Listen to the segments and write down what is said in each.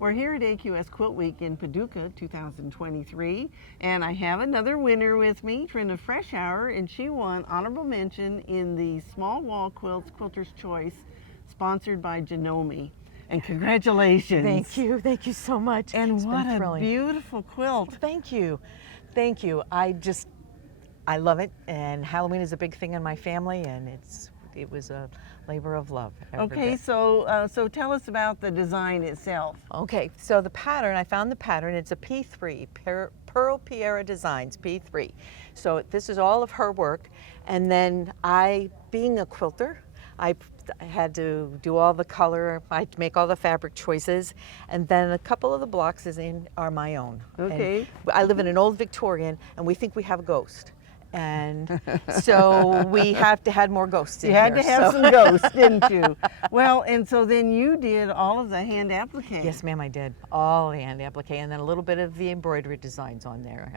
We're here at AQS Quilt Week in Paducah 2023, and I have another winner with me, Trina Freshour, and she won honorable mention in the Small Wall Quilts Quilter's Choice, sponsored by Janome. And congratulations. Thank you so much. And It's what been a thrilling. beautiful quilt. Thank you. I love it, and Halloween is a big thing in my family, and it was a labor of love. Okay, so tell us about the design itself. Okay, so the pattern, I found the pattern, it's a P3, Pearl Piera Designs, P3. So this is all of her work, and then being a quilter, I had to do all the color, I make all the fabric choices, and then a couple of the blocks are my own. Okay. And I live in an old Victorian, and we think we have a ghost. And so we have to have more ghosts in here. You had to have some ghosts, didn't you? Well, and so then you did all of the hand applique. Yes, ma'am, I did. All the hand applique, and then a little bit of the embroidery designs on there.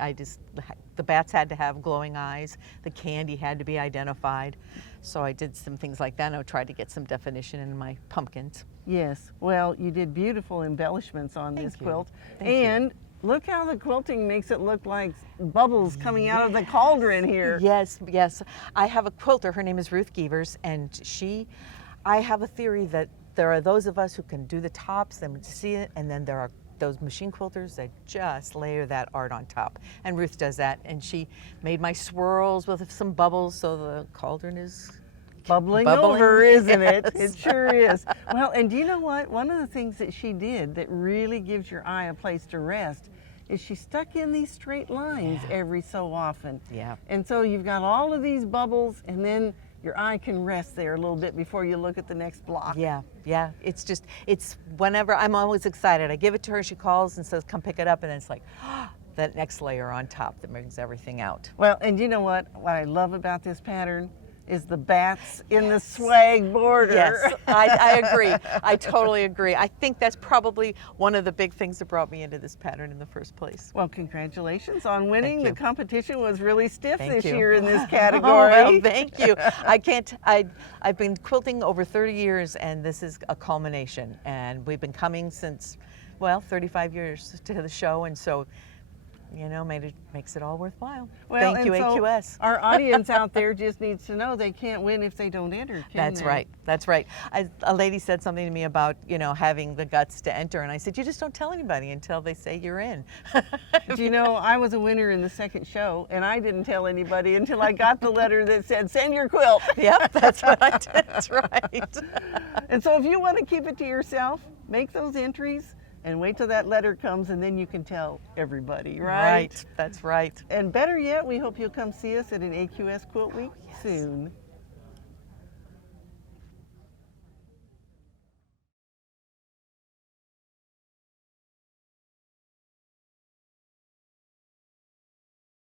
The bats had to have glowing eyes. The candy had to be identified. So I did some things like that. I tried to get some definition in my pumpkins. Yes, well, you did beautiful embellishments on this quilt. Thank you. And look how the quilting makes it look like bubbles coming out of the cauldron here. Yes, yes. I have a quilter, her name is Ruth Gevers, and I have a theory that there are those of us who can do the tops and see it, and then there are those machine quilters that just layer that art on top. And Ruth does that, and she made my swirls with some bubbles, so the cauldron is Bubbling over, isn't it? Yes. It sure is. Well, and do you know what? One of the things that she did that really gives your eye a place to rest is she stuck in these straight lines every so often. Yeah. And so you've got all of these bubbles, and then your eye can rest there a little bit before you look at the next block. Yeah, yeah. It's whenever, I'm always excited. I give it to her, she calls and says, come pick it up, and it's like, that next layer on top that brings everything out. Well, and you know what I love about this pattern is the bats in the swag border. Yes, I agree. I totally agree. I think that's probably one of the big things that brought me into this pattern in the first place. Well, congratulations on winning. Thank you. The competition was really stiff Thank this you. year in this Oh, category. well, thank you. I've been quilting over 30 years, and this is a culmination. And we've been coming since, well, 35 years to the show, and so, you know, makes it all worthwhile. Well, Thank you, and so AQS. Our audience out there just needs to know they can't win if they don't enter, can That's they? right. That's right. A lady said something to me about, you know, having the guts to enter, and I said, you just don't tell anybody until they say you're in. Do you know, I was a winner in the second show, and I didn't tell anybody until I got the letter that said, send your quilt. Yep, that's what I did. That's right. And so if you want to keep it to yourself, make those entries and wait till that letter comes, and then you can tell everybody, right? Right, that's right. And better yet, we hope you'll come see us at an AQS Quilt Week soon.